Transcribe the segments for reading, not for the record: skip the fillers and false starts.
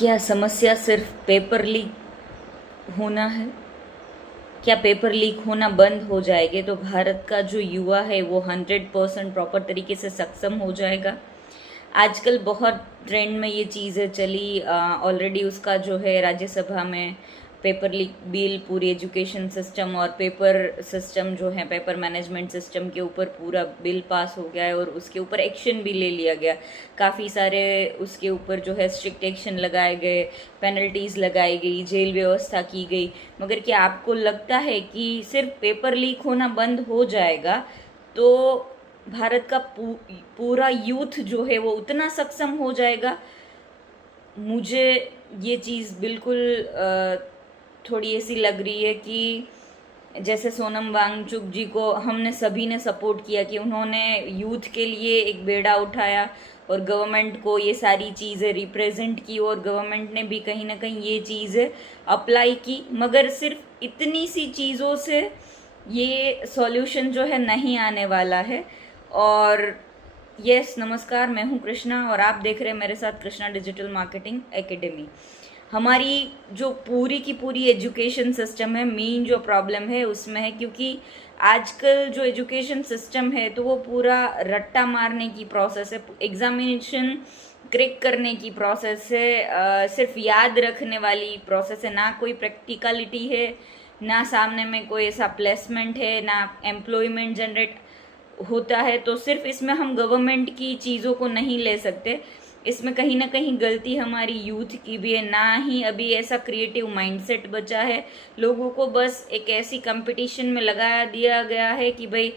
क्या समस्या सिर्फ पेपर लीक होना है? क्या पेपर लीक होना बंद हो जाएंगे तो भारत का जो युवा है वो 100% प्रॉपर तरीके से सक्षम हो जाएगा? आजकल बहुत ट्रेंड में ये चीज़ें चली। ऑलरेडी उसका जो है राज्यसभा में पेपर लीक बिल पूरी एजुकेशन सिस्टम और पेपर सिस्टम जो है पेपर मैनेजमेंट सिस्टम के ऊपर पूरा बिल पास हो गया है और उसके ऊपर एक्शन भी ले लिया गया। काफ़ी सारे उसके ऊपर जो है स्ट्रिक्ट एक्शन लगाए गए, पेनल्टीज लगाई गई, जेल व्यवस्था की गई। मगर क्या आपको लगता है कि सिर्फ पेपर लीक होना बंद हो जाएगा तो भारत का पूरा यूथ जो है वो उतना सक्षम हो जाएगा? मुझे ये चीज़ बिल्कुल थोड़ी ऐसी लग रही है कि जैसे सोनम वांगचुक जी को हमने सभी ने सपोर्ट किया कि उन्होंने यूथ के लिए एक बेड़ा उठाया और गवर्नमेंट को ये सारी चीज़ें रिप्रेजेंट की और गवर्नमेंट ने भी कहीं ना कहीं ये चीज़ें अप्लाई की। मगर सिर्फ इतनी सी चीज़ों से ये सॉल्यूशन जो है नहीं आने वाला है। और यस, नमस्कार, मैं हूँ कृष्णा और आप देख रहे हैं मेरे साथ कृष्णा डिजिटल मार्केटिंग एकेडमी। हमारी जो पूरी की पूरी एजुकेशन सिस्टम है, मेन जो प्रॉब्लम है उसमें है क्योंकि आजकल जो एजुकेशन सिस्टम है तो वो पूरा रट्टा मारने की प्रोसेस है, एग्जामिनेशन क्रैक करने की प्रोसेस है, सिर्फ याद रखने वाली प्रोसेस है। ना कोई प्रैक्टिकलिटी है, ना सामने में कोई ऐसा प्लेसमेंट है, ना एम्प्लॉयमेंट जनरेट होता है। तो सिर्फ इसमें हम गवर्नमेंट की चीज़ों को नहीं ले सकते, इसमें कहीं ना कहीं गलती हमारी यूथ की भी है। ना ही अभी ऐसा क्रिएटिव माइंडसेट बचा है, लोगों को बस एक ऐसी कंपटीशन में लगा दिया गया है कि भाई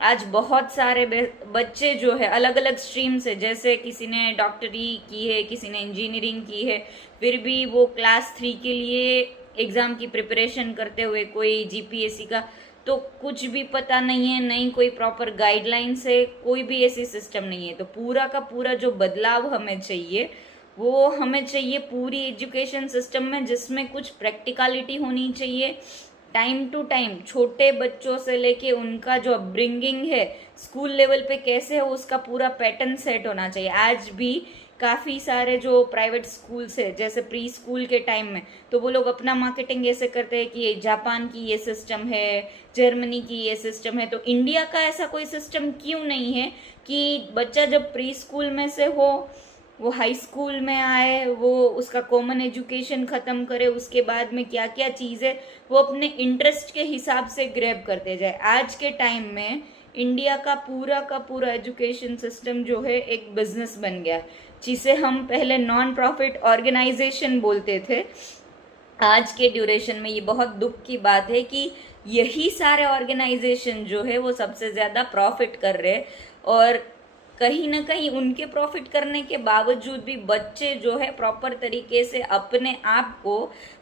आज बहुत सारे बच्चे जो है अलग अलग स्ट्रीम से, जैसे किसी ने डॉक्टरी की है, किसी ने इंजीनियरिंग की है, फिर भी वो क्लास 3 के लिए एग्ज़ाम की प्रिपरेशन करते हुए कोई जीपीएससी का तो कुछ भी पता नहीं है, नहीं कोई प्रॉपर गाइडलाइंस है, कोई भी ऐसी सिस्टम नहीं है। तो पूरा का पूरा जो बदलाव हमें चाहिए वो हमें चाहिए पूरी एजुकेशन सिस्टम में, जिसमें कुछ प्रैक्टिकलिटी होनी चाहिए। टाइम टू टाइम छोटे बच्चों से लेके उनका जो अपब्रिंगिंग है स्कूल लेवल पे कैसे है उसका पूरा पैटर्न सेट होना चाहिए। आज भी काफ़ी सारे जो प्राइवेट स्कूल्स है, जैसे प्री स्कूल के टाइम में, तो वो लोग अपना मार्केटिंग ऐसे करते हैं कि जापान की ये सिस्टम है, जर्मनी की ये सिस्टम है। तो इंडिया का ऐसा कोई सिस्टम क्यों नहीं है कि बच्चा जब प्री स्कूल में से हो, वो हाई स्कूल में आए, वो उसका कॉमन एजुकेशन ख़त्म करे, उसके बाद में क्या क्या चीज़ है वो अपने इंटरेस्ट के हिसाब से ग्रैब करते जाए। आज के टाइम में इंडिया का पूरा एजुकेशन सिस्टम जो है एक बिजनेस बन गया, जिसे हम पहले नॉन प्रॉफिट ऑर्गेनाइजेशन बोलते थे। आज के ड्यूरेशन में ये बहुत दुख की बात है कि यही सारे ऑर्गेनाइजेशन जो है वो सबसे ज़्यादा प्रॉफिट कर रहे हैं और कहीं ना कहीं उनके प्रॉफिट करने के बावजूद भी बच्चे जो है प्रॉपर तरीके से अपने आप को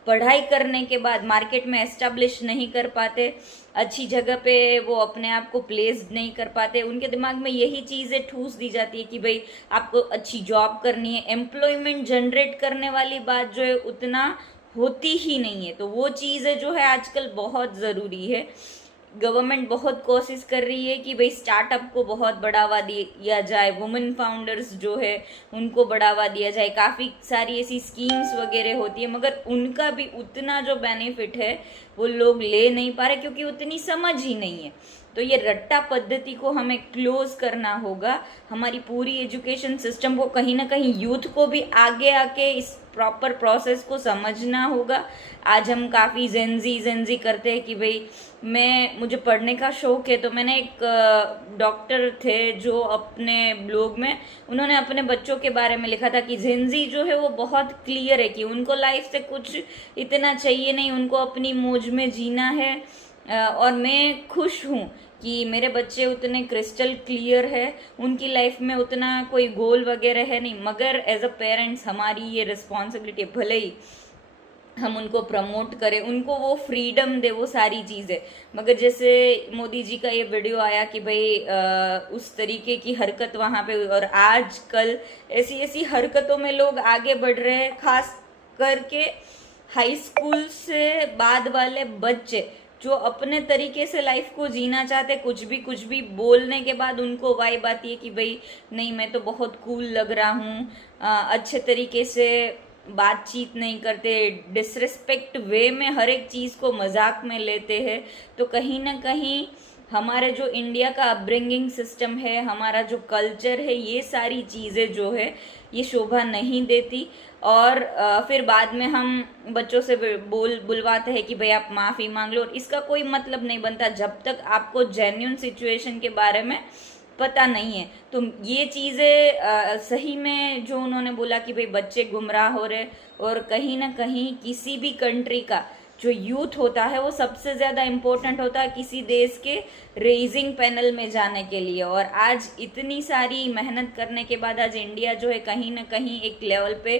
पढ़ाई करने के बाद मार्केट में एस्टेब्लिश नहीं कर पाते, अच्छी जगह पे वो अपने आप को प्लेस नहीं कर पाते। उनके दिमाग में यही चीज़ें ठूस दी जाती है कि भाई आपको अच्छी जॉब करनी है, एम्प्लॉयमेंट जनरेट करने वाली बात जो है उतना होती ही नहीं है। तो वो चीज़ें जो है आजकल बहुत ज़रूरी है। गवर्नमेंट बहुत कोशिश कर रही है कि भाई स्टार्टअप को बहुत बढ़ावा दिया जाए, वुमेन फाउंडर्स जो है उनको बढ़ावा दिया जाए, काफ़ी सारी ऐसी स्कीम्स वगैरह होती है, मगर उनका भी उतना जो बेनिफिट है वो लोग ले नहीं पा रहे क्योंकि उतनी समझ ही नहीं है। तो ये रट्टा पद्धति को हमें क्लोज करना होगा, हमारी पूरी एजुकेशन सिस्टम को कहीं ना कहीं यूथ को भी आगे आके इस प्रॉपर प्रोसेस को समझना होगा। आज हम काफ़ी जेंजी करते हैं कि भाई मुझे पढ़ने का शौक है, तो मैंने एक डॉक्टर थे जो अपने ब्लॉग में उन्होंने अपने बच्चों के बारे में लिखा था कि जेंजी जो है वो बहुत क्लियर है कि उनको लाइफ से कुछ इतना चाहिए नहीं, उनको अपनी मौज में जीना है। और मैं खुश हूँ कि मेरे बच्चे उतने क्रिस्टल क्लियर है, उनकी लाइफ में उतना कोई गोल वगैरह है नहीं। मगर एज अ पेरेंट्स हमारी ये रिस्पॉन्सिबिलिटी है, भले ही हम उनको प्रमोट करें, उनको वो फ्रीडम दे, वो सारी चीज़ें। मगर जैसे मोदी जी का ये वीडियो आया कि भाई उस तरीके की हरकत वहाँ पे, और आजकल ऐसी ऐसी हरकतों में लोग आगे बढ़ रहे हैं, खास करके हाई स्कूल से बाद वाले बच्चे जो अपने तरीके से लाइफ को जीना चाहते, कुछ भी बोलने के बाद उनको वाइब आती है कि भाई नहीं मैं तो बहुत कूल लग रहा हूँ, अच्छे तरीके से बातचीत नहीं करते, डिसरिस्पेक्ट वे में हर एक चीज़ को मजाक में लेते हैं, तो कहीं ना कहीं हमारे जो इंडिया का अपब्रिंगिंग सिस्टम है, हमारा जो कल्चर है, ये सारी चीज़ें जो है ये शोभा नहीं देती। और फिर बाद में हम बच्चों से बुलवाते हैं कि भाई आप माफ़ी मांग लो, और इसका कोई मतलब नहीं बनता जब तक आपको जेन्युइन सिचुएशन के बारे में पता नहीं है। तो ये चीज़ें सही में जो उन्होंने बोला कि भाई बच्चे गुमराह हो रहे, और कहीं ना कहीं किसी भी कंट्री का जो यूथ होता है वो सबसे ज़्यादा इम्पोर्टेंट होता है किसी देश के रेजिंग पैनल में जाने के लिए। और आज इतनी सारी मेहनत करने के बाद आज इंडिया जो है कहीं ना कहीं एक लेवल पे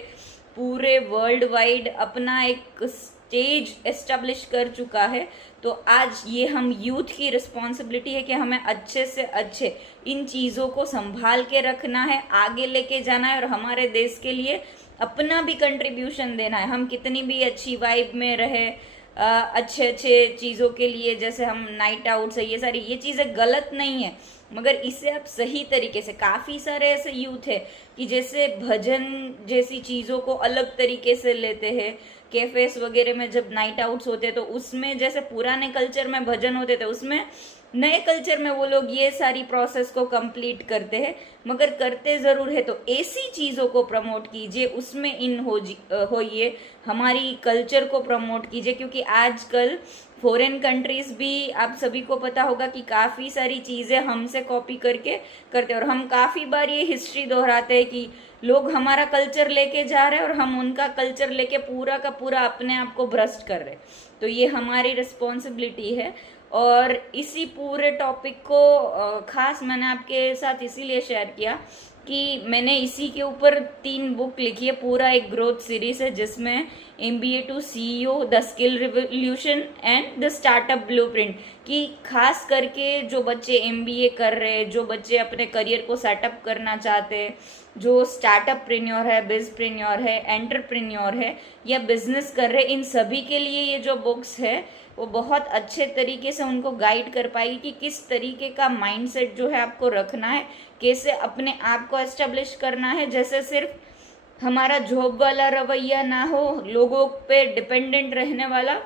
पूरे वर्ल्ड वाइड अपना एक स्टेज एस्टेब्लिश कर चुका है। तो आज ये हम यूथ की रिस्पॉन्सिबिलिटी है कि हमें अच्छे से अच्छे इन चीज़ों को संभाल के रखना है, आगे लेके जाना है, और हमारे देश के लिए अपना भी कंट्रीब्यूशन देना है। हम कितनी भी अच्छी वाइब में रहे, अच्छे अच्छे चीज़ों के लिए, जैसे हम नाइट आउट्स है, ये सारी ये चीज़ें गलत नहीं है, मगर इसे आप सही तरीके से, काफ़ी सारे ऐसे यूथ है कि जैसे भजन जैसी चीज़ों को अलग तरीके से लेते हैं। कैफेस वगैरह में जब नाइट आउट्स होते हैं तो उसमें जैसे पुराने कल्चर में भजन होते थे, उसमें नए कल्चर में वो लोग ये सारी प्रोसेस को कंप्लीट करते हैं, मगर करते ज़रूर है। तो ऐसी चीज़ों को प्रमोट कीजिए, उसमें इन होइए, हमारी कल्चर को प्रमोट कीजिए, क्योंकि आजकल फॉरेन कंट्रीज भी, आप सभी को पता होगा कि काफ़ी सारी चीज़ें हमसे कॉपी करके करते हैं, और हम काफ़ी बार ये हिस्ट्री दोहराते हैं कि लोग हमारा कल्चर लेके जा रहे हैं और हम उनका कल्चर लेके पूरा का पूरा अपने आप को भ्रष्ट कर रहे हैं। तो ये हमारी रिस्पॉन्सिबिलिटी है। और इसी पूरे टॉपिक को खास मैंने आपके साथ इसीलिए शेयर किया कि मैंने इसी के ऊपर 3 बुक लिखी है, पूरा एक ग्रोथ सीरीज है जिसमें MBA to CEO, the skill revolution and the startup blueprint, कि खास करके जो बच्चे MBA कर रहे हैं, जो बच्चे अपने करियर को सेटअप करना चाहते हैं, जो स्टार्टअप प्रेन्योर है, बिजप्रेन्योर है, एंटरप्रेन्योर है, या बिजनेस कर रहे, इन सभी के लिए ये जो बुक्स है वो बहुत अच्छे तरीके से उनको गाइड कर पाएगी कि किस तरीके का माइंडसेट जो है आपको रखना है, कैसे अपने आप को एस्टेब्लिश करना है। जैसे सिर्फ हमारा जॉब वाला रवैया ना हो, लोगों पे डिपेंडेंट रहने वाला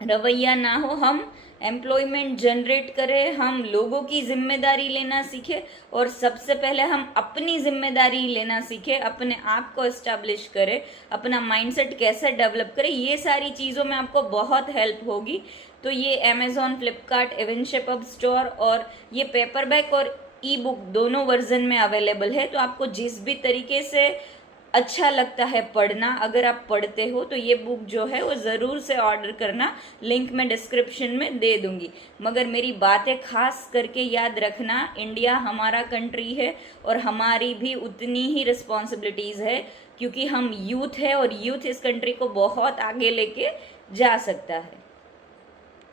रवैया ना हो, हम एम्प्लॉयमेंट जनरेट करें, हम लोगों की जिम्मेदारी लेना सीखें, और सबसे पहले हम अपनी जिम्मेदारी लेना सीखें, अपने आप को एस्टैब्लिश करें, अपना माइंडसेट कैसे डेवलप करें। ये सारी चीज़ों में आपको बहुत हेल्प होगी। तो ये Amazon, फ्लिपकार्ट, एवेंशेप अब स्टोर, और ये पेपरबैक और ई-बुक दोनों वर्जन में अवेलेबल है। तो आपको जिस भी तरीके से अच्छा लगता है पढ़ना, अगर आप पढ़ते हो तो ये बुक जो है वो ज़रूर से ऑर्डर करना, लिंक मैं डिस्क्रिप्शन में दे दूंगी। मगर मेरी बातें खास करके याद रखना, इंडिया हमारा कंट्री है और हमारी भी उतनी ही रिस्पॉन्सिबिलिटीज़ है, क्योंकि हम यूथ है और यूथ इस कंट्री को बहुत आगे लेके जा सकता है।